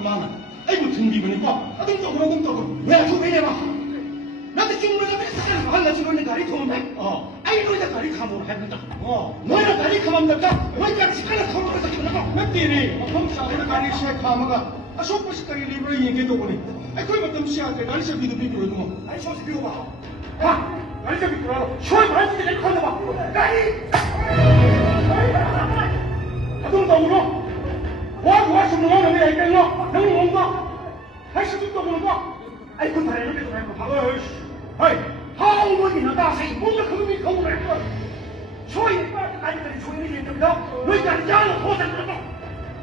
많아. 아이고 등비보니까 아동도 그런 왜 두배내봐. 나도 중국에서 맨날 한나 중국에 다리 도움해. 아이고 이제 다리 감으로 했는다. 너희는 다리 감았는다. 너희가 시간을 감으로 시켜놓고 몇 뒤니 hom사들은 다리 시에 감아가 쇼프 시간이 리브로 얘기도 보니. 그러면 좀 시한테 다리 시에 비도 비비로 너. 아니 쇼스 비고 봐. 봐. 다리 시에 비도라고. 쇼에 말지 내 컨다 봐. 다리. 아동도 울어. 와什么能没人了？能聋吗？还是不聋吗？哎，滚开！别动！哎，好多人的大水，我们可没口来个。所以赶紧处理点对不对？人家家有火山知道。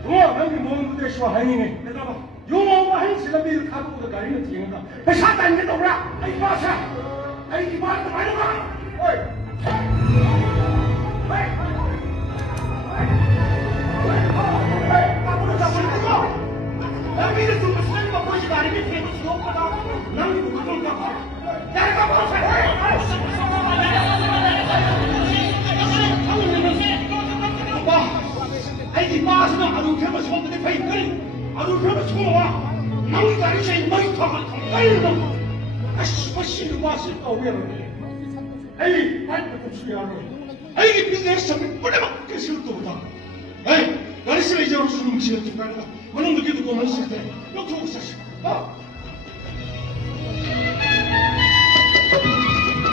我们的我们不得说还你呢，知道吧？有我很吃了没有看过的感人的经历，哎，啥单你懂不啦？哎，把钱，哎，你把这买了吗？나비를 두고 살림만 보시고 아니면 대고 수없거나 남기고 그런가 봐. 내가 봐서 봐. 아이 마스는 아주 별거 처음부터 페이크니 아주 별거 처음 와. 남기가 아니지 머리 턱을 턱걸로. 아씨 뭐씨는 마실까 왜 그래? 아이 말도 없이 하러. 아이 비즈니스 좀 뿌려막 그 시도 보다. 아이. 날씨가 이제 오늘 술 뭉치는 뒷발이다. 오늘 늦게도 고만 시작돼. 너 두고 있었어.